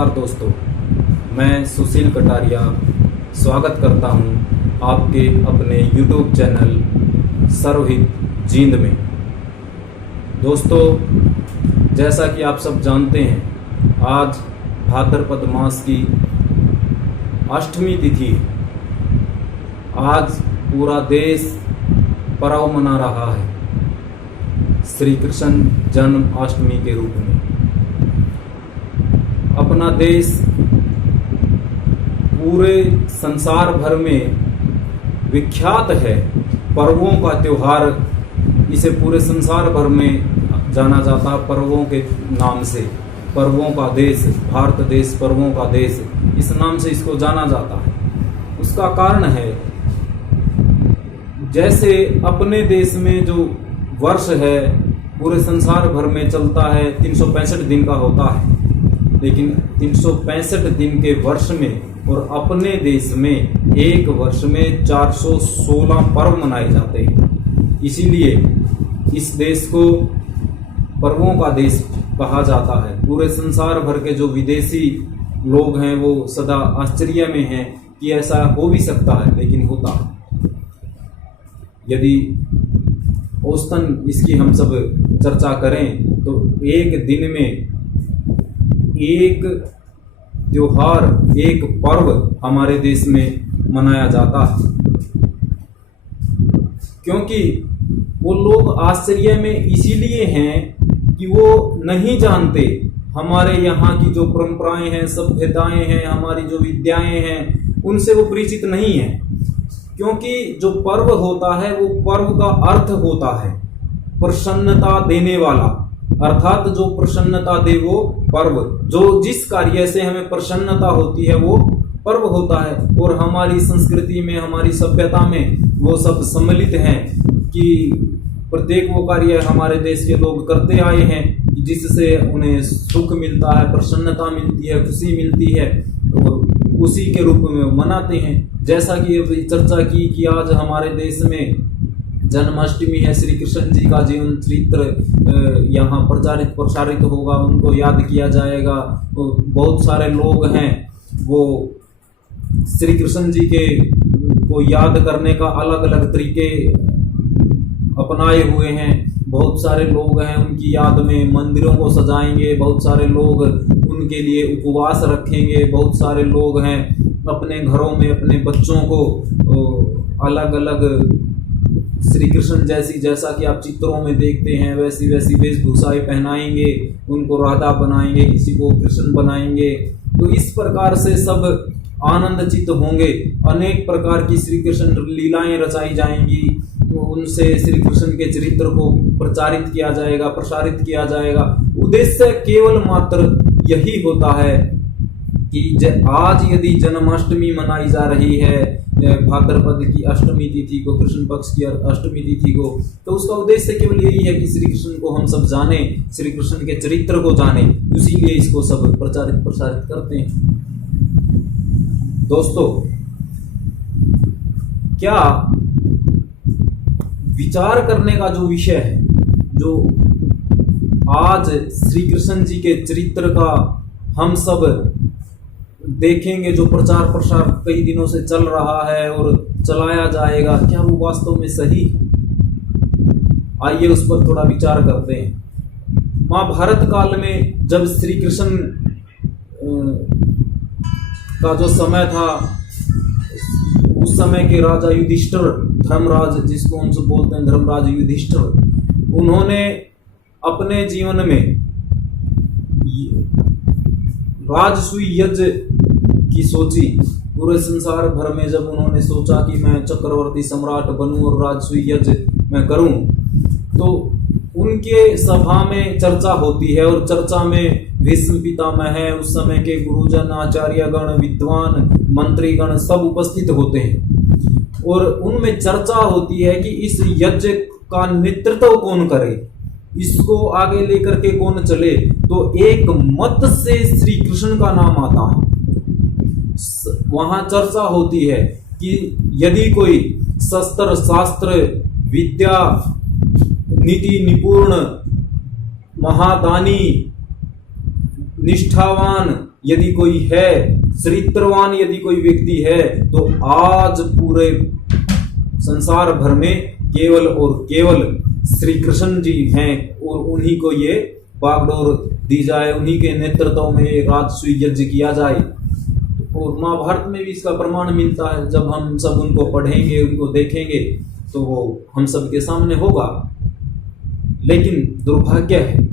नमस्कार दोस्तों, मैं सुशील कटारिया स्वागत करता हूं आपके अपने YouTube चैनल सर्वहित जींद में। दोस्तों, जैसा कि आप सब जानते हैं, आज भाद्रपद मास की अष्टमी तिथि है। आज पूरा देश पर्व मना रहा है श्री कृष्ण जन्माष्टमी के रूप में। अपना देश पूरे संसार भर में विख्यात है पर्वों का त्योहार। इसे पूरे संसार भर में जाना जाता है पर्वों के नाम से। पर्वों का देश, भारत देश पर्वों का देश, इस नाम से इसको जाना जाता है। उसका कारण है, जैसे अपने देश में जो वर्ष है पूरे संसार भर में चलता है 365 दिन का होता है, लेकिन 365 दिन के वर्ष में और अपने देश में एक वर्ष में 416 पर्व मनाए जाते हैं। इसीलिए इस देश को पर्वों का देश कहा जाता है। पूरे संसार भर के जो विदेशी लोग हैं वो सदा आश्चर्य में हैं कि ऐसा हो भी सकता है, लेकिन होता है। यदि औसतन इसकी हम सब चर्चा करें तो एक दिन में एक त्योहार, एक पर्व हमारे देश में मनाया जाता है, क्योंकि वो लोग आश्चर्य में इसीलिए हैं कि वो नहीं जानते हमारे यहाँ की जो परंपराएं हैं, सभ्यताएं हैं, हमारी जो विद्याएं हैं, उनसे वो परिचित नहीं है। क्योंकि जो पर्व होता है वो पर्व का अर्थ होता है प्रसन्नता देने वाला, अर्थात जो प्रसन्नता दे वो पर्व। जो जिस कार्य से हमें प्रसन्नता होती है वो पर्व होता है। और हमारी संस्कृति में, हमारी सभ्यता में वो सब सम्मिलित हैं कि प्रत्येक वो कार्य हमारे देश के लोग करते आए हैं जिससे उन्हें सुख मिलता है, प्रसन्नता मिलती है, खुशी मिलती है, और उसी के रूप में मनाते हैं। जैसा कि अभी चर्चा की कि आज हमारे देश में जन्माष्टमी है, श्री कृष्ण जी का जीवन चरित्र यहाँ प्रसारित होगा, उनको याद किया जाएगा। तो बहुत सारे लोग हैं वो श्री कृष्ण जी के को याद करने का अलग अलग तरीके अपनाए हुए हैं। बहुत सारे लोग हैं उनकी याद में मंदिरों को सजाएंगे, बहुत सारे लोग उनके लिए उपवास रखेंगे, बहुत सारे लोग हैं अपने घरों में अपने बच्चों को अलग अलग श्री कृष्ण जैसा कि आप चित्रों में देखते हैं वैसी वैसी वेशभूषाएं पहनाएंगे, उनको राधा बनाएंगे, किसी को कृष्ण बनाएंगे। तो इस प्रकार से सब आनंदचित होंगे। अनेक प्रकार की श्री कृष्ण लीलाएं रचाई जाएंगी, उनसे श्री कृष्ण के चरित्र को प्रचारित किया जाएगा, प्रसारित किया जाएगा। उद्देश्य केवल मात्र यही होता है कि आज यदि जन्माष्टमी मनाई जा रही है, भाद्रपद की अष्टमी तिथि को, कृष्ण पक्ष की अष्टमी तिथि को, तो उसका उद्देश्य केवल यही है कि श्री कृष्ण को हम सब जाने, श्री कृष्ण के चरित्र को जाने। इसीलिए इसको सब प्रसारित करते हैं। दोस्तों, क्या विचार करने का जो विषय है, जो आज श्री कृष्ण जी के चरित्र का हम सब देखेंगे, जो प्रचार प्रसार कई दिनों से चल रहा है और चलाया जाएगा, क्या वो वास्तव में सही? आइए उस पर थोड़ा विचार करते हैं। महाभारत काल में जब श्री कृष्ण का जो समय था, उस समय के राजा युधिष्ठिर, धर्मराज जिसको हम सब बोलते हैं, धर्मराज युधिष्ठिर, उन्होंने अपने जीवन में राजसूय यज्ञ की सोची। पूरे संसार भर में जब उन्होंने सोचा कि मैं चक्रवर्ती सम्राट बनूं और राजसूय यज्ञ मैं करूं, तो उनके सभा में चर्चा होती है, और चर्चा में भीष्म पितामह है, उस समय के गुरुजन, आचार्यगण, विद्वान, मंत्रीगण सब उपस्थित होते हैं। और उनमें चर्चा होती है कि इस यज्ञ का नेतृत्व कौन करे, इसको आगे लेकर के कौन चले। तो एक मत से श्री कृष्ण का नाम आता है। वहां चर्चा होती है कि यदि कोई शस्त्र शास्त्र विद्या नीति निपुण महादानी निष्ठावान यदि कोई है, चरित्रवान यदि कोई व्यक्ति है, तो आज पूरे संसार भर में केवल और केवल श्री कृष्ण जी हैं और उन्हीं को ये बागडोर दी जाए, उन्हीं के नेतृत्व में ये राजसूय यज्ञ किया जाए। और महाभारत में भी इसका प्रमाण मिलता है। जब हम सब उनको पढ़ेंगे, उनको देखेंगे, तो वो हम सबके सामने होगा। लेकिन दुर्भाग्य है,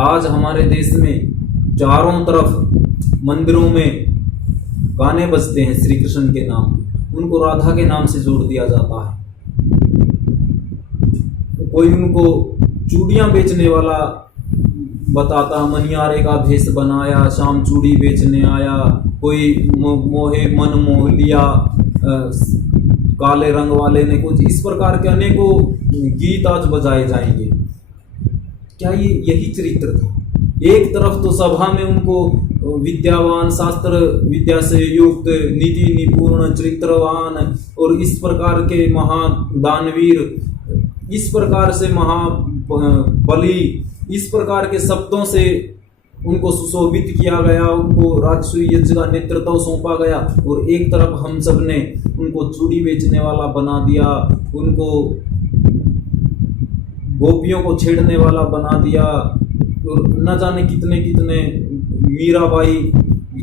आज हमारे देश में चारों तरफ मंदिरों में गाने बजते हैं श्री कृष्ण के नाम, उनको राधा के नाम से जोड़ दिया जाता है। कोई उनको चूड़ियां बेचने वाला बताता, मनियारे का भेष बनाया, शाम चूड़ी बेचने आया, कोई मोहे मन मोह लिया, काले रंग वाले ने, कुछ इस प्रकार के अनेकों गीत आज बजाए जाएंगे। क्या ये यही चरित्र था? एक तरफ तो सभा में उनको विद्यावान, शास्त्र विद्या से युक्त, नीति निपुण, चरित्रवान और इस प्रकार के महादानवीर, इस प्रकार से महाबली, इस प्रकार के शब्दों से उनको सुशोभित किया गया, उनको राजसूय यज्ञ का नेतृत्व सौंपा गया। और एक तरफ हम सब ने उनको चूड़ी बेचने वाला बना दिया, उनको गोपियों को छेड़ने वाला बना दिया, और न जाने कितने कितने मीराबाई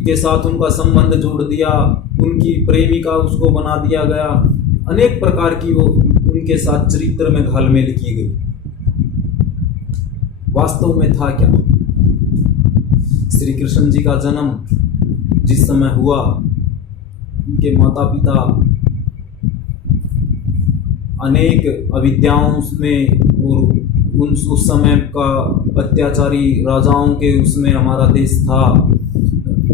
के साथ उनका संबंध जोड़ दिया, उनकी प्रेमिका उसको बना दिया गया। अनेक प्रकार की वो उनके साथ चरित्र में घालमेल की गई। वास्तव में था क्या? श्री कृष्ण जी का जन्म जिस समय हुआ, उनके माता पिता अनेक अविद्याओं में और उस समय का अत्याचारी राजाओं के उसमें हमारा देश था।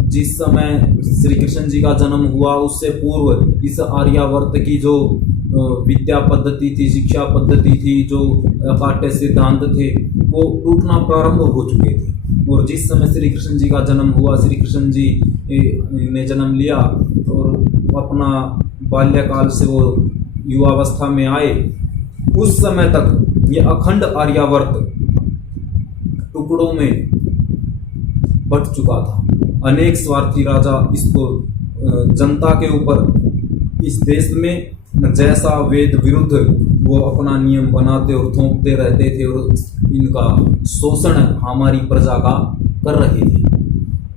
जिस समय श्री कृष्ण जी का जन्म हुआ, उससे पूर्व इस आर्यावर्त की जो विद्या पद्धति थी, शिक्षा पद्धति थी, जो पाठ्य सिद्धांत थे, वो टूटना प्रारंभ हो चुके थे। और जिस समय श्री कृष्ण जी का जन्म हुआ, श्री कृष्ण जी ने जन्म लिया और अपना बाल्यकाल से वो युवावस्था में आए, उस समय तक ये अखंड आर्यावर्त टुकड़ों में बट चुका था। अनेक स्वार्थी राजा इसको जनता के ऊपर, इस देश में जैसा वेद विरुद्ध वो अपना नियम बनाते और थोपते रहते थे और इनका शोषण हमारी प्रजा का कर रहे थे।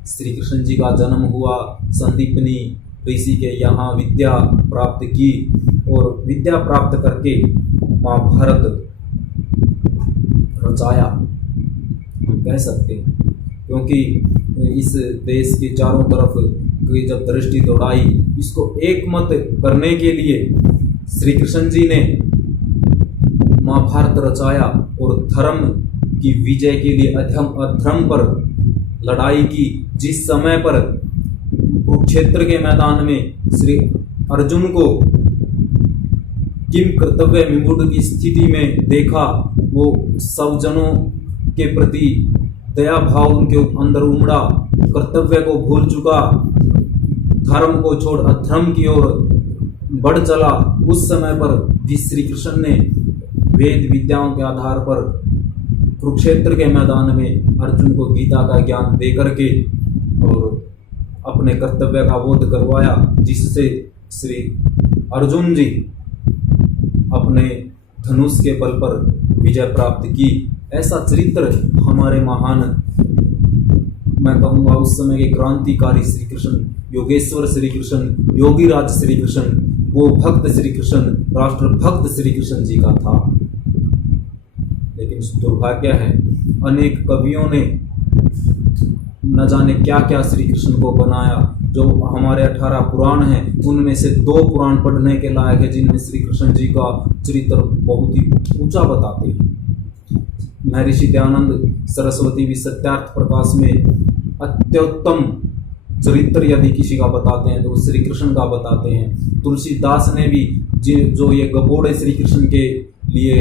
श्री कृष्ण जी का जन्म हुआ, संदीपनी ऋषि के यहाँ विद्या प्राप्त की और विद्या प्राप्त करके महाभारत रचाया, हम कह सकते हैं। क्योंकि इस देश के चारों तरफ की जब दृष्टि दौड़ाई, इसको एकमत करने के लिए श्री कृष्ण जी ने महाभारत रचाया और धर्म की विजय के लिए अधर्म पर लड़ाई की। जिस समय पर कुरुक्षेत्र के मैदान में श्री अर्जुन को किम कर्तव्य विमूढ़ की स्थिति में देखा, वो सब जनों के प्रति दया भाव उनके अंदर उमड़ा, कर्तव्य को भूल चुका, धर्म को छोड़ अधर्म की ओर बढ़ चला। उस समय पर भी श्री कृष्ण ने वेद विद्याओं के आधार पर कुरुक्षेत्र के मैदान में अर्जुन को गीता का ज्ञान दे करके और अपने कर्तव्य का बोध करवाया, जिससे श्री अर्जुन जी अपने धनुष के बल पर विजय प्राप्त की। ऐसा चरित्र हमारे महान, मैं कहूँगा उस समय के क्रांतिकारी श्री कृष्ण, योगेश्वर श्री कृष्ण, योगीराज श्री कृष्ण, वो भक्त श्री कृष्ण, राष्ट्र भक्त श्री कृष्ण जी का था। लेकिन दुर्भाग्य है, अनेक कवियों ने न जाने क्या क्या श्री कृष्ण को बनाया। जो हमारे 18 पुराण हैं, उनमें से 2 पुराण पढ़ने के लायक है, जिनमें श्री कृष्ण जी का चरित्र बहुत ही ऊंचा बताते हैं। महर्षि दयानंद सरस्वती भी सत्यार्थ प्रकाश में अत्युत्तम चरित्र यदि किसी का बताते हैं तो वो श्री कृष्ण का बताते हैं। तुलसीदास ने भी जो ये गपोड़े श्री कृष्ण के लिए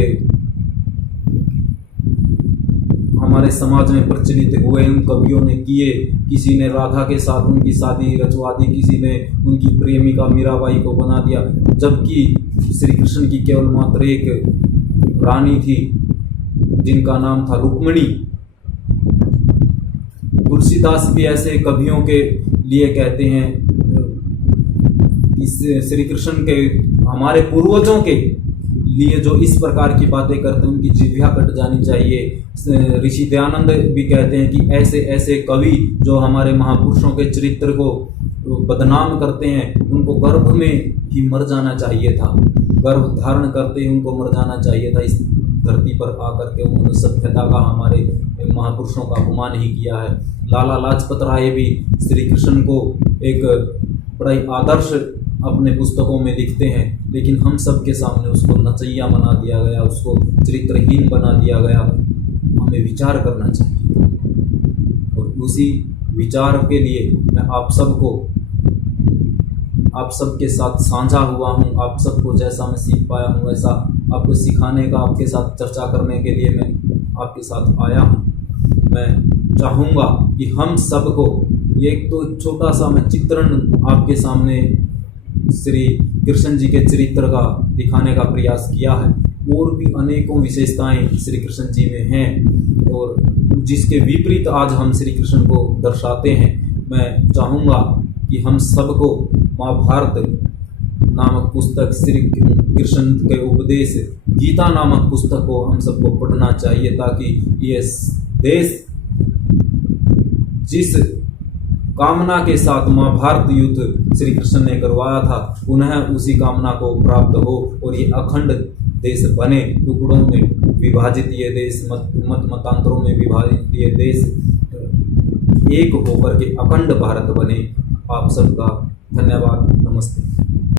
हमारे समाज में प्रचलित हुए, उन कवियों ने किए। किसी ने राधा के साथ उनकी शादी रचवा दी, किसी ने उनकी प्रेमिका मीराबाई को बना दिया, जबकि श्री कृष्ण की केवल मात्र एक रानी थी जिनका नाम था रुक्मिणी। तुलसीदास तुलसीदास भी ऐसे कवियों के लिए कहते हैं, इस श्री कृष्ण के हमारे पूर्वजों के लिए जो इस प्रकार की बातें करते हैं उनकी जिह्वा कट जानी चाहिए। ऋषि दयानंद भी कहते हैं कि ऐसे ऐसे कवि जो हमारे महापुरुषों के चरित्र को बदनाम करते हैं उनको गर्भ में ही मर जाना चाहिए था, गर्भ धारण करते ही उनको मर जाना चाहिए था। इस धरती पर आकर के उन्होंने सभ्यता का, हमारे महापुरुषों का अपमान ही किया है। लाला लाजपत राय भी श्री कृष्ण को एक बड़ा ही आदर्श अपने पुस्तकों में दिखते हैं, लेकिन हम सब के सामने उसको नचैया बना दिया गया, उसको चरित्रहीन बना दिया गया। हमें विचार करना चाहिए और उसी विचार के लिए मैं आप सबके साथ साझा हुआ हूँ। आप सबको जैसा मैं सीख पाया हूँ वैसा आपको सिखाने का, आपके साथ चर्चा करने के लिए मैं आपके साथ आया हूँ। मैं चाहूँगा कि हम सबको एक तो छोटा सा मैं चित्रण आपके सामने श्री कृष्ण जी के चरित्र का दिखाने का प्रयास किया है। और भी अनेकों विशेषताएं श्री कृष्ण जी में हैं और जिसके विपरीत आज हम श्री कृष्ण को दर्शाते हैं। मैं चाहूँगा कि हम सबको महाभारत नामक पुस्तक, श्री कृष्ण के उपदेश, गीता नामक पुस्तक को हम सबको पढ़ना चाहिए, ताकि ये देश जिस कामना के साथ महाभारत युद्ध श्री कृष्ण ने करवाया था पुनः उसी कामना को प्राप्त हो और ये अखंड देश बने। टुकड़ों में विभाजित ये देश, मतांतरों में विभाजित ये देश एक होकर के अखंड भारत बने। आप सबका धन्यवाद। नमस्ते।